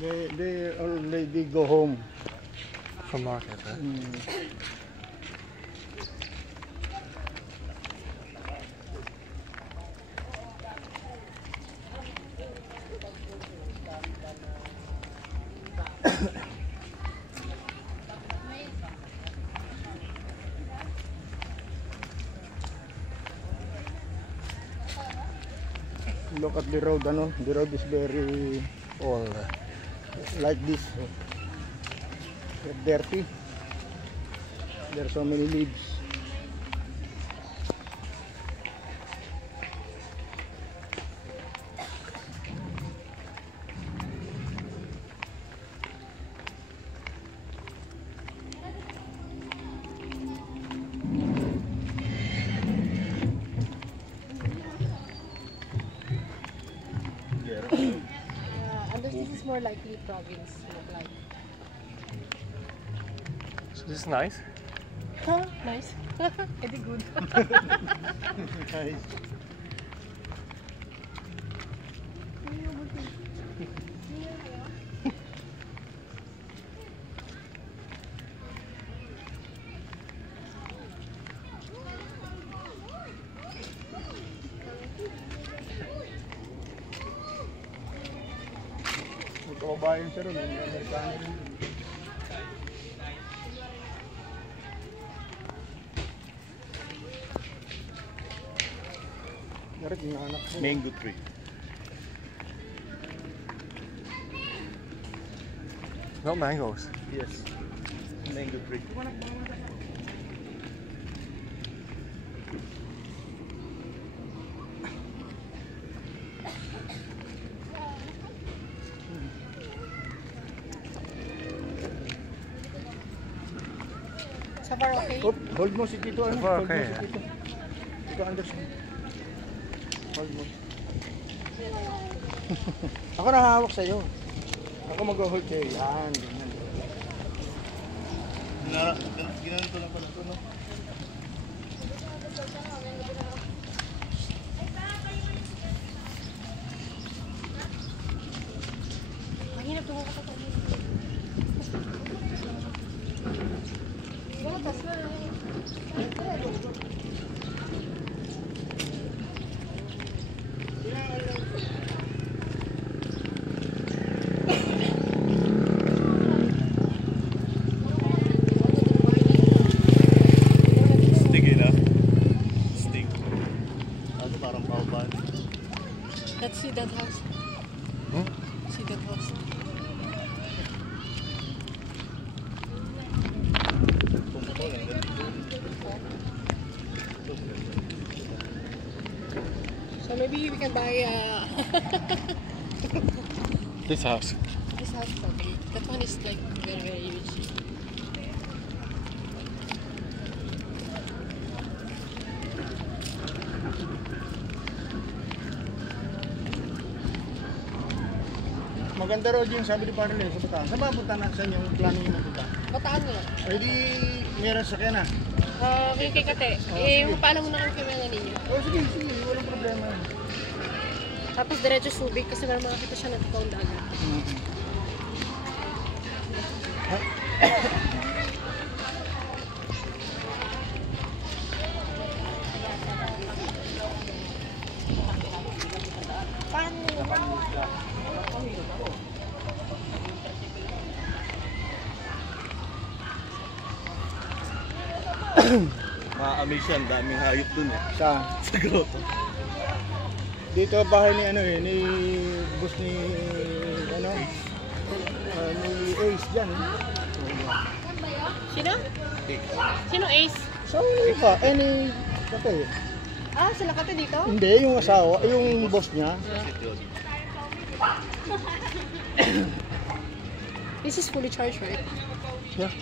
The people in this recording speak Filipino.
They already go home. From market, huh? Look at the road, ano? The road is very All like this. Dirty. There are so many leaves. This is more likely province look like. So this is nice. Huh? Nice. Very good. Nice. Kababayan siya ron, Amerikano rin. Garit yung anak ko. Mango tree. No mangoes. Yes. Mango tree. So far okay? Oh, hold mo si Tito. Ano? Far Hold okay, mo si Tito. Tito Anderson. Hold mo. Ako nahahawak sa'yo. Ako mag-hold sa'yo. Yan. Ginanito lang pala ito, no? Mahirap tumukat ako. Butas na eh. Sticky na. Stick. Ano parang pauban. Let's see that house. Hmm? See that house. Pumuto lang. So maybe we can buy This house. this house probably. That one is like very very huge. Maganda road yung sabi ni Parle sa Bataan. Saan ba punta na? Saan yung plano nyo mapunta? Bataan mo na. Ay di, meron sakyan na. Kay Kate. Paalam mo na kami kami ninyo. Oh, sige, sige. Walang problema. Tapos diretso Subic kasi meron makakita siya ng town dagat. Ma-amaze yan. Daming hayop dun eh. Sa Sa grotto. dito bahay ni ano eh, ni bus ni ano? Ni Ace diyan. Sino? Sino Ace? So, ano pa? Any Kate? Sila Kate dito? Hindi, yung asawa, yung boss niya. This is fully charged, right? Yeah.